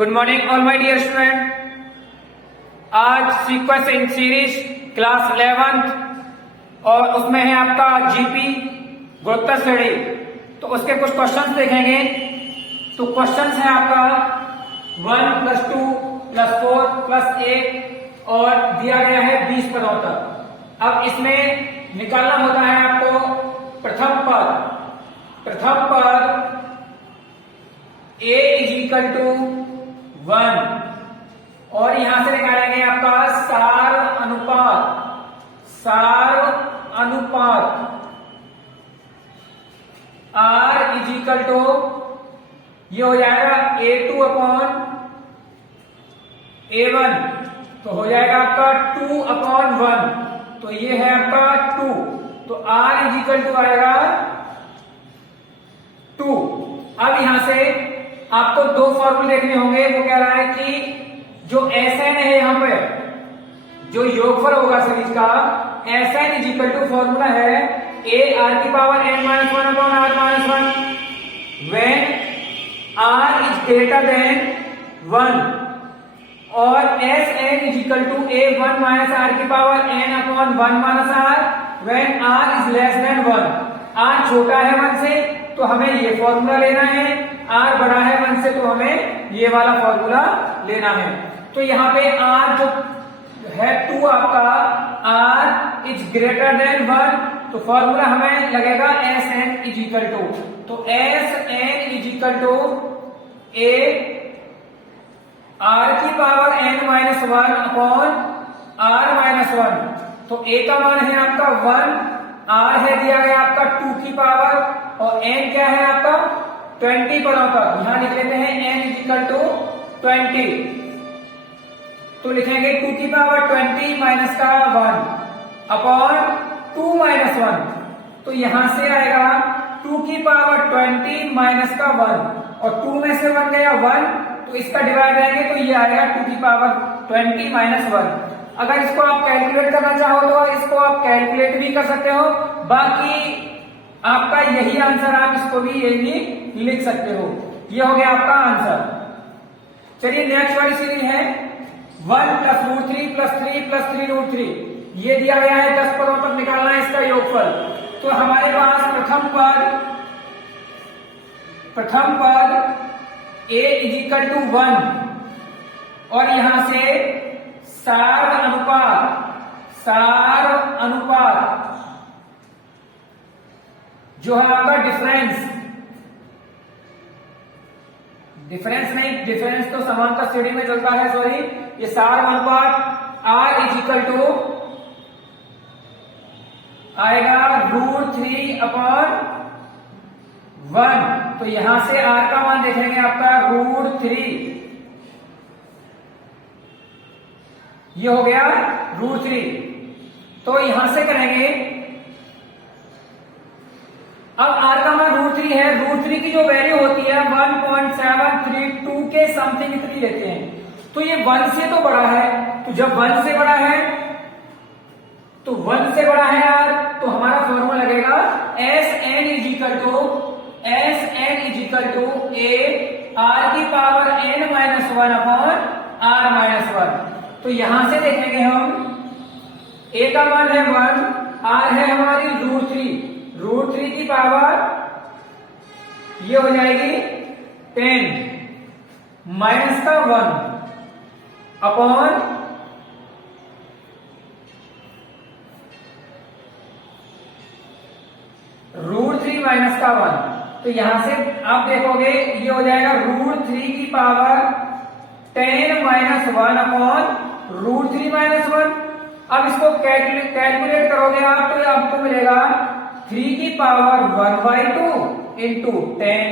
Good morning all my dear student. आज sequence in series class 11th और उसमें है आपका जीपी गुणोत्तर श्रेणी। तो उसके कुछ क्वेश्चंस देखेंगे। तो क्वेश्चंस है आपका 1 + 2 + 4 + 1 और दिया गया है 20 पदों तक। अब इसमें निकालना होता है आपको प्रथम पद a = 1 और यहां से निकालेंगे आपका सार अनुपात r = ये हो जाएगा a2/a1 तो हो जाएगा आपका 2/1 तो ये है आपका 2 तो r = आएगा 2। अब यहां से आपको दो फॉर्मूले देखने होंगे। वो कह रहा है कि जो Sn है यहां पर जो योगफल होगा सीरीज का Sn = फॉर्मूला है a r⁻n - 1/r-1 when r is greater than 1 और Sn = a1 - r⁻n/1 - r when r is less than 1। r छोटा है 1 से तो हमें ये फॉर्मूला लेना है, r बड़ा है 1 से तो हमें ये वाला फॉर्मूला लेना है। तो यहाँ पे r जो है 2 आपका r इज ग्रेटर देन 1 तो फॉर्मूला हमें लगेगा Sn = तो Sn = a r⁻n-1/r-1 तो a का मान है आपका 1, r है दिया गया आपका 2 की पावर और n क्या है आपका 20 पदों तक। यहां लिख लेते हैं n = 20 तो लिखेंगे 2 की पावर 20 माइनस का 1 अपॉन 2 - 1 तो यहां से आएगा 2 की पावर 20 माइनस का 1 और 2 में से 1 गया 1 तो इसका डिवाइड आएंगे तो ये आएगा 2 की पावर 20 माइनस 1। अगर इसको आप कैलकुलेट करना चाहो तो इसको आप कैलकुलेट भी कर सकते हो, बाकी आपका यही आंसर आप इसको भी यही लिख सकते हो। ये हो गया आपका आंसर। चलिए नेक्स्ट वाली सीरीज है 1 + √3 + 3 + 3√3। ये दिया गया है 10 पदों तक निकालना है इसका योगफल। तो हमारे पास प्रथम पद a = 1 और यहां से सार अनुपात जो है आपका डिफरेंस तो समांतर श्रेणी में चलता है, सॉरी ये सार अनुपात r = आएगा √3/1 तो यहां से r का मान देखेंगे आपका √3 ये हो गया √3 तो यहां से करेंगे। अब r का मान √3 है, √3 की जो वैल्यू होती है 1.732 के समथिंग इतनी लेते हैं तो ये 1 से तो बड़ा है। तो जब 1 से बड़ा है r तो हमारा फॉर्मूला लगेगा Sn = a r⁻n-1/r-1 तो यहां से देखेंगे हम a का मान है 1, r है हमारी √3 की पावर ये हो जाएगी 10 माइनस का 1 अपॉन √3 माइनस का 1 तो यहां से आप देखोगे ये हो जाएगा √3 की पावर 10 - 1 अपॉन √3 - 1। अब इसको कैलकुलेट करोगे आप तो आपको मिलेगा 3 की पावर 1/2 इंटू 10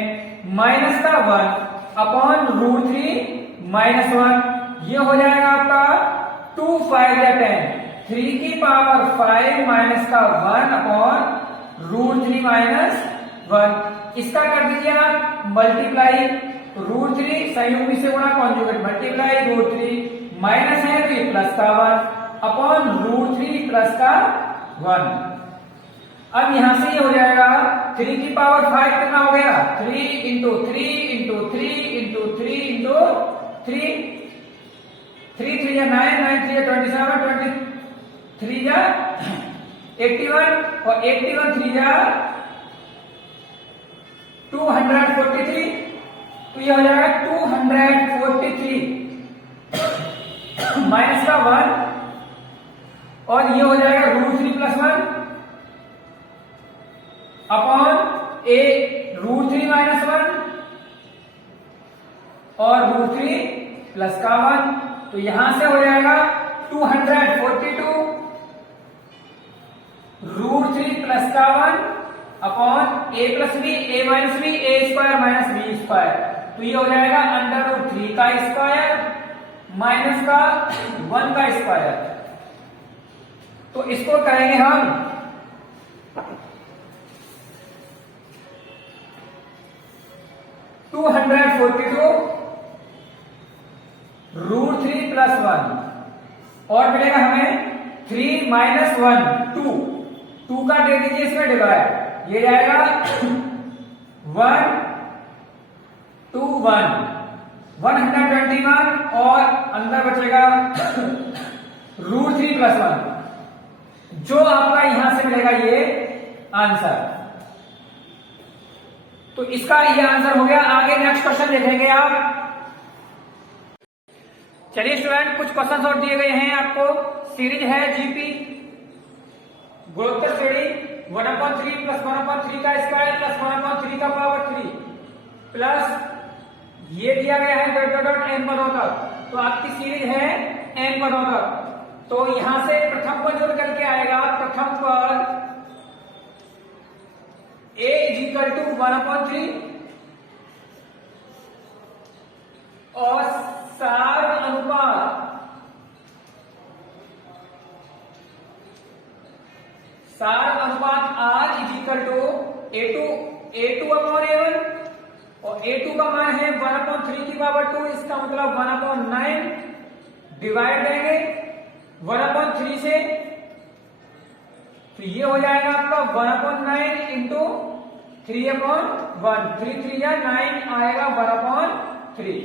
माइनस का 1 अपॉन √3 - 1 ये हो जाएगा आपका 2 × 5 = 10 3 की पावर 5 माइनस का 1 अपॉन √3 - 1 इसका कर दीजिए आप मल्टीप्लाई √3 संयुग्मी से गुणा कॉन्जुगेट मल्टीप्लाई √3 माइनस है तो ये प्लस का 1 अपॉन √3 प्लस का 1। अब यहां से ये हो जाएगा 3 की पावर 5 कितना हो गया 3 × 3 × 3 × 3 × 3 × 3 3 या 9, 9 3 या 27, 23 या 81 और 81 3 या 243। तो ये हो जाएगा 243 माइनस का 1 और ये हो जाएगा √3 + 1 अपॉन ए √3 - 1 और √3 प्लस का 1। तो यहां से हो जाएगा 242 √3 प्लस का 1 upon a + b a - b a² - b²। तो ये हो जाएगा √3 का स्क्वायर माइनस का 1 का स्क्वायर। तो इसको करेंगे हम 242 √3 + 1 और मिलेगा हमें 3 - 1 2 का दे दीजिए इसमें डिवाइड, ये जाएगा 1 2 1 121 और अंदर बचेगा √3 + 1 जो आपका यहां से मिलेगा ये आंसर। तो इसका ये आंसर हो गया। आगे नेक्स्ट क्वेश्चन देखेंगे आप। चलिए स्टूडेंट, कुछ क्वेश्चन और दिए गए हैं आपको। सीरीज है जीपी गुणोत्तर श्रेणी 1/3 + 1/3 का स्क्वायर प्लस 1/3 का पावर 3 प्लस ये दिया गया है n पदों तक। तो आपकी सीरीज है n पदों तक। तो यहां से प्रथम पद जोड़ करके आएगा। प्रथम पद a = 1/3 और सार अनुपात r = a2/a1 और a2 का मान है 1/3 इसका मतलब 1/9 डिवाइड देंगे 1/3 से। तो ये हो जाएगा आपका 1/9 इंटू 3/1 3 3 या 9 आएगा 1/3।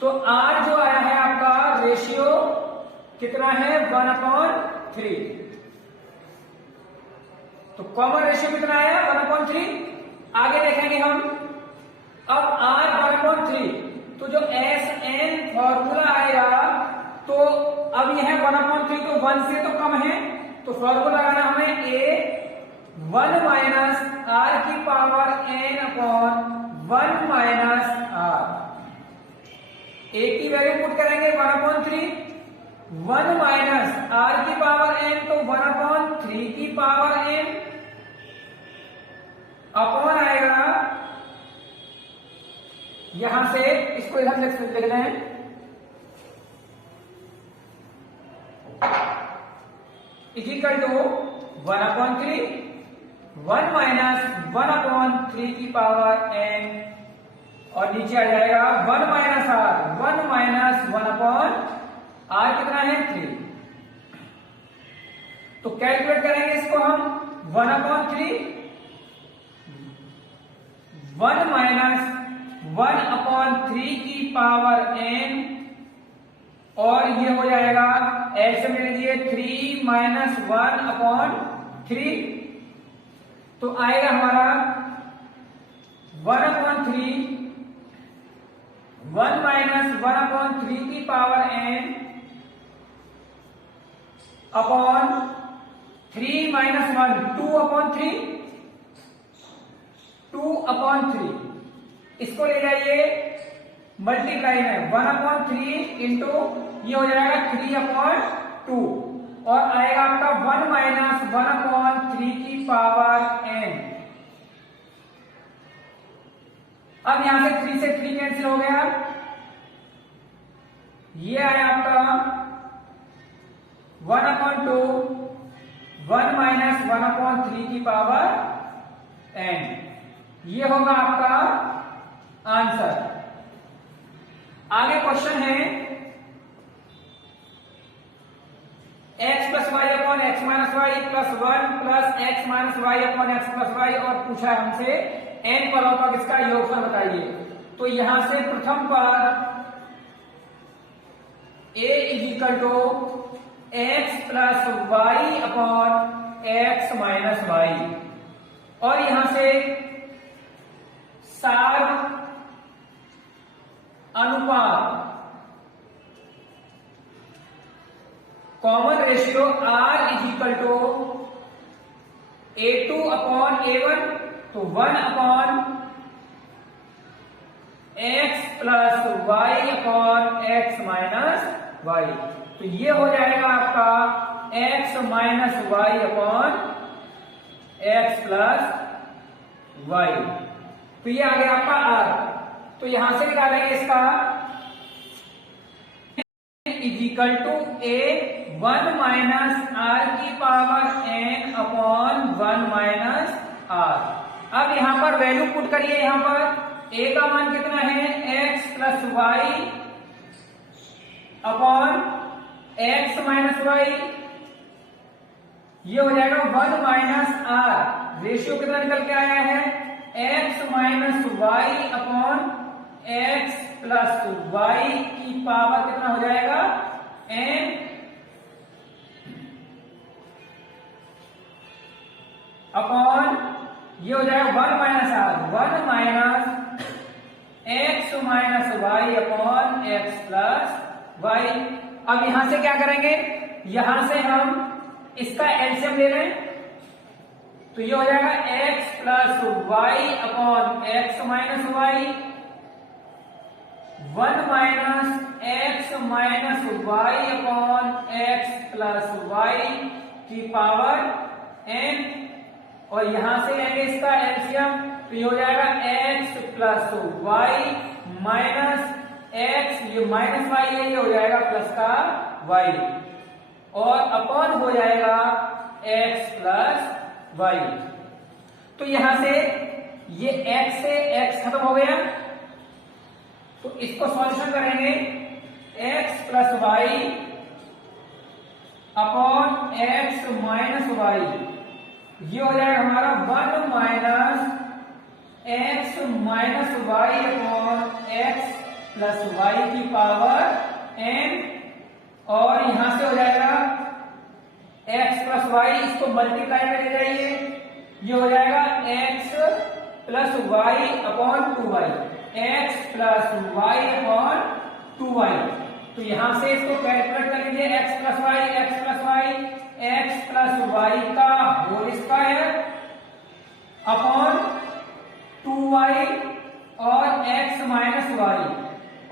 तो r जो आया है आपका रेशियो कितना है 1/3। तो कॉमन रेशियो कितना आया 1/3। आगे देखेंगे हम। अब r 1/3 तो जो SN फॉर्मूला आएगा तो अब यह 1/3 तो 1 से तो कम है। तो फॉर्मूला लगाना हमें a 1 - r⁻n/1 - r। a की वैल्यू पुट करेंगे 1/3 1 - r⁻n तो 1/3n अपॉन आएगा। यहां से इसको इधर लिख देते हैं = 1/3 1 - 1/3n और नीचे आ जाएगा 1 - r 1 - 1/r कितना है 3। तो कैलकुलेट करेंगे इसको हम 1/3 1 - 1/3n और ये हो जाएगा ऐसे में लीजिए 3 - 1/3 तो आएगा हमारा 1/3 1 - 1/3n अपॉन 3 - 1 2/3 2/3 इसको ले जाइए मल्टीप्लाई में 1/3 इंटू ये हो जाएगा 3/2 और आएगा आपका 1 - 1/3n। अब यहां से 3 से 3 कैंसिल हो गया। ये आया आपका 1/2 1 - 1/3n। ये होगा आपका आंसर। आगे क्वेश्चन है x + y/x - y + 1 + x - y/x + y और पूछा है हमसे n पदों का इसका योगफल बताइए। तो यहां से प्रथम पद a is equal to x plus y upon x minus y, और यहां से सार अनुपात common ratio r is equal to A2 upon A1, तो 1 upon x plus y upon x minus y, तो ये हो जाएगा आपका x minus y upon x plus y, तो ये आ गया आपका r। तो यहां से निकालेंगे इसका is equal to a 1 minus r की power n upon 1 minus r. अब यहां पर वैल्यू पुट करिए, यहां पर a का मान कितना है x plus y upon x minus y, ये हो जाएगा 1 माइनस आर, रेशियो कितना निकल के आया है x minus y upon x plus y की पावर कितना हो जाएगा n अपॉन, ये हो जाएगा 1 minus r, 1 minus x minus y upon x plus y. अब यहां से क्या करेंगे, यहां से हम इसका एलसीएम ले रहे हैं, तो ये हो जाएगा x plus y upon x minus y, 1 minus x minus y upon x plus y की पावर n, और यहां से लेंगे इसका एलसीएम, तो ये हो जाएगा x plus y minus x, ये माइनस वाई है, ये हो जाएगा प्लस का वाई, और अपॉन हो जाएगा x प्लस वाई। तो यहां से ये x से x खत्म हो गया, तो इसको सॉल्यूशन करेंगे x plus y upon x minus y, ये हो जाएगा हमारा 1 minus x minus y upon x plus y की पावर n, और यहां से हो जाएगा x प्लस वाई, इसको मल्टीप्लाई करके जाइए, ये हो जाएगा x plus y upon 2y, x plus y upon 2y। तो यहां से इसको कैलकुलेट कर लीजिए, x plus y, x plus y, x plus y का होल स्क्वायर अपॉन 2y और x माइनस वाई,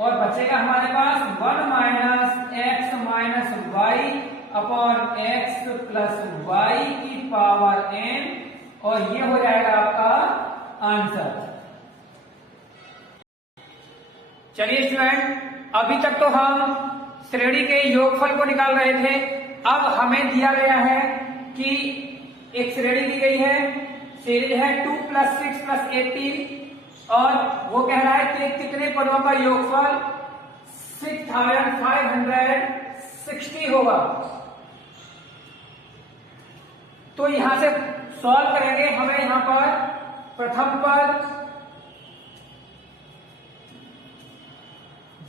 और बचेगा हमारे पास 1 minus x minus y upon x plus y की पावर n, और ये हो जाएगा आपका आंसर। चलिए स्टूडेंट, अभी तक तो हम श्रेणी के योगफल को निकाल रहे थे, अब हमें दिया गया है कि एक श्रेणी दी गई है, श्रेणी है 2 प्लस 6 प्लस 18, और वो कह रहा है कि कितने पदों का योगफल 6560 होगा। तो यहां से सॉल्व करेंगे, हमें यहां पर प्रथम पद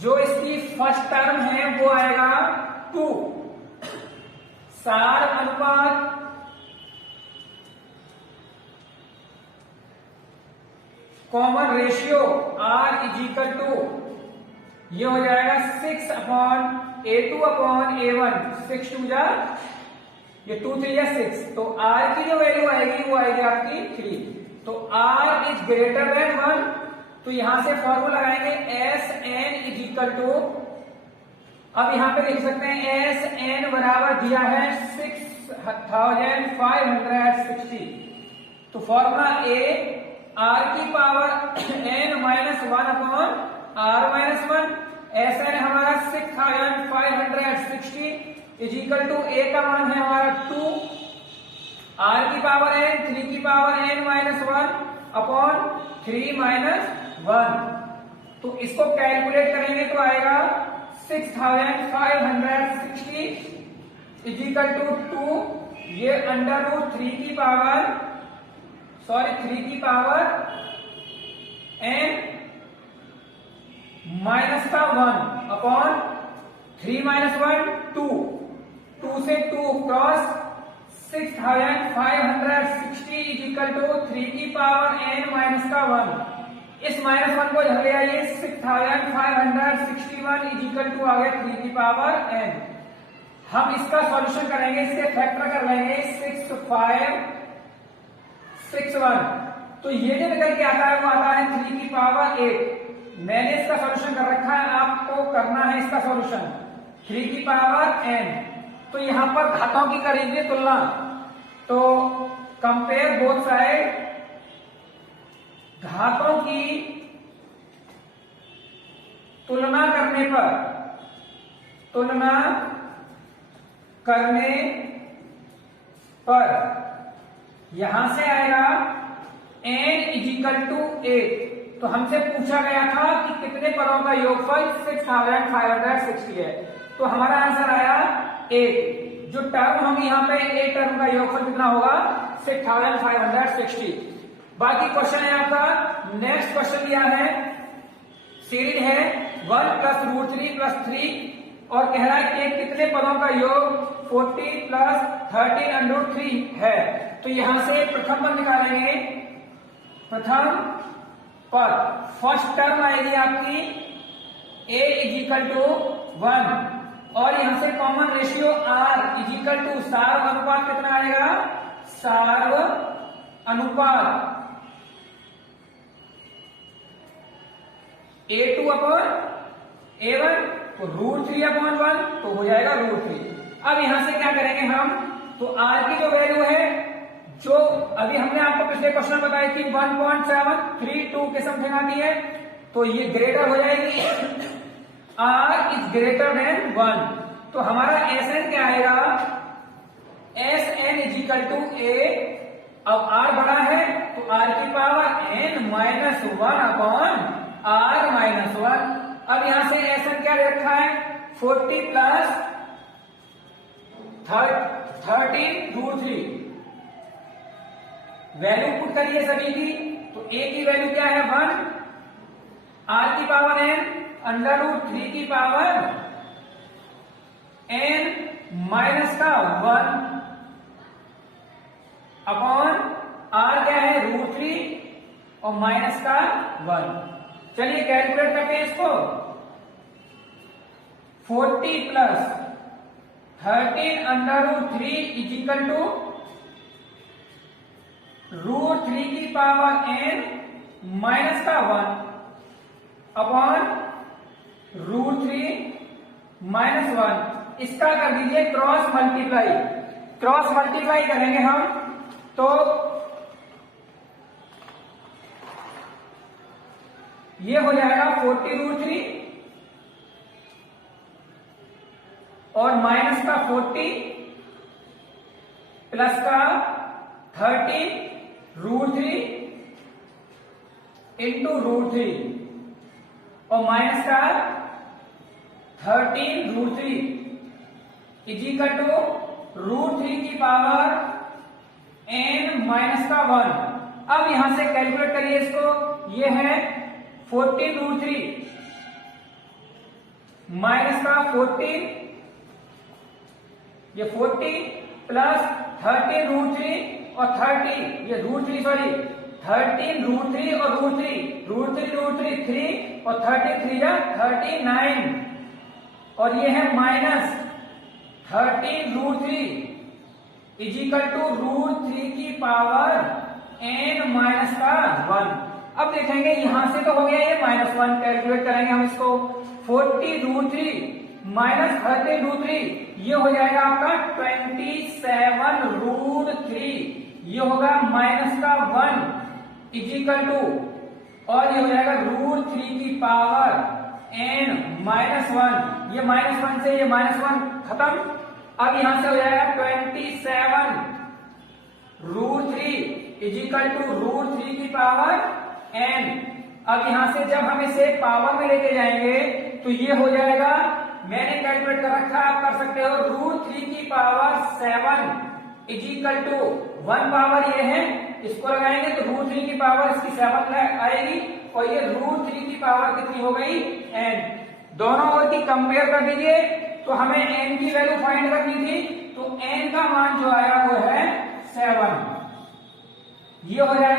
जो इसकी फर्स्ट टर्म है वो आएगा 2, सार अनुपात common ratio R is equal to, ये हो जाएगा 6 अपॉन A2 अपॉन A1, 6 2 जा, ये 2 3 या 6, तो R की जो वैल्यू आएगी वो आएगी आपकी 3, तो R इज ग्रेटर देन 1, तो यहां से फॉर्मूला लगाएंगे Sn इज इक्वल टू, अब यहां पे लिख सकते हैं Sn बराबर दिया है 6560, तो फॉर्मूला A r की power n minus 1 upon r minus 1, ऐसा है हमारा 6560 इज इक्वल टू a का मान है हमारा 2, r की पावर n, 3 की power n minus 1 upon 3 minus 1, तो इसको कैलकुलेट करेंगे तो आएगा 6560 इज इक्वल टू 2, ये अंडर रूट 3 की पावर 3 की पावर n माइनस का 1 अपॉन 3 माइनस 1 2, 2 से 2 क्रॉस 6560 इज इक्वल टू 3 की पावर n माइनस का 1। इस माइनस 1 को इधर ले आइए, 6561 इज इक्वल टू आ गया 3 की पावर n। हम इसका सॉल्यूशन करेंगे, इसके फैक्टर कर लेंगे 6561, तो ये जो निकल के आता है वो आता है 3 की पावर 8। मैंने इसका सॉल्यूशन कर रखा है, आपको करना है इसका सॉल्यूशन 3 की पावर n। तो यहां पर घातों की करेंगे तुलना, तो कंपेयर बोथ साइड, घातों की तुलना करने पर यहां से आएगा n इजिकल टू 8। तो हमसे पूछा गया था कि कितने पदों का योगफल 6560 है, तो हमारा आंसर आया 8। जो टर्म हम यहाँ पे 8 टर्म का योगफल कितना होगा 6560। बाकी क्वेश्चन है आपका, नेक्स्ट क्वेश्चन दिया है, सीरीज है 1 प्लस रूट 3 प्लस 3 और कह रहा है कि कितने पदों का योग 40 प्लस 13 अंडर 3 है। तो यहां से प्रथम पद निकालेंगे, प्रथम पद फर्स्ट टर्म आएगी आपकी a इजिकल टू 1 और यहां से common ratio r is equal to सार्व अनुपात कितना आएगा, सार्व अनुपात a2 अपॉन a1, तो रूट 3 अपॉन 1 तो हो जाएगा रूट 3। अब यहां से क्या करेंगे हम, तो r की जो वैल्यू है, जो अभी हमने आपको पिछले क्वेश्चन बताया कि 1.732 के समथिंग आती है, तो ये ग्रेटर हो जाएगी, r इज ग्रेटर देन 1। तो हमारा Sn क्या आएगा, Sn इजिकल टू a। अब r बड़ा है तो r की power n minus 1 upon r minus 1। अब यहां से Sn क्या दे रखा है, 40 प्लस 13 रूट 3। वैल्यू पुट करिए सभी की, तो a की वैल्यू क्या है 1, r की पावर n अंडर रूट 3 की पावर n माइनस का 1 अपॉन r क्या है रूट 3 और माइनस का 1। चलिए कैलकुलेट करते हैं इसको, 40 plus 13 under root 3 equal to root 3 की पावर n माइनस का 1 अपॉन रूट 3 माइनस 1। इसका कर दीजिए क्रॉस मल्टीप्लाई, क्रॉस मल्टीप्लाई करेंगे हम तो ये हो जाएगा 40 रूट 3 और माइनस का 40 प्लस का 13 रूट 3 इंटू रूट 3 और माइनस का 13 रूट 3 इजिकल टू रूट 3 की पावर n माइनस का 1। अब यहां से कैलकुलेट करिए इसको, ये है 14 रूट 3 माइनस का 14, ये 40 प्लस 13 रूट 3 और 30, ये रूट 3 सॉरी 13 रूट 3 और रूट 3 रूट 3 3 और 33 या 39 और ये है minus 13 root 3 equal to root 3 की पावर n माइनस का 1। अब देखेंगे यहां से तो हो गया ये -1, कैलकुलेट करेंगे हम इसको, 40 रूट 3 माइनस 13 रूट 3 ये हो जाएगा आपका 27 रूट 3, ये होगा माइनस का 1 इजिकल टू और ये हो जाएगा रूट 3 की पावर n माइनस 1। ये -1 से ये -1 खत्म। अब यहां से हो जाएगा 27 रूट 3 इजिकल टू रूट 3 की पावर n। अब यहां से जब हम इसे पावर में लेके जाएंगे तो ये हो जाएगा, मैंने कैलकुलेट कर रखा, आप कर सकते हो, रूट 3 की पावर 7 इजिकल टू 1 पावर ये है, इसको लगाएंगे तो रूट 3 की पावर इसकी 7 आएगी और ये रूट 3 की पावर कितनी हो गई n। दोनों ओर की कंपेयर कर दीजिए, तो हमें n की वैल्यू फाइंड करनी थी, तो n का मान जो आया वो है 7। ये हो जाएगा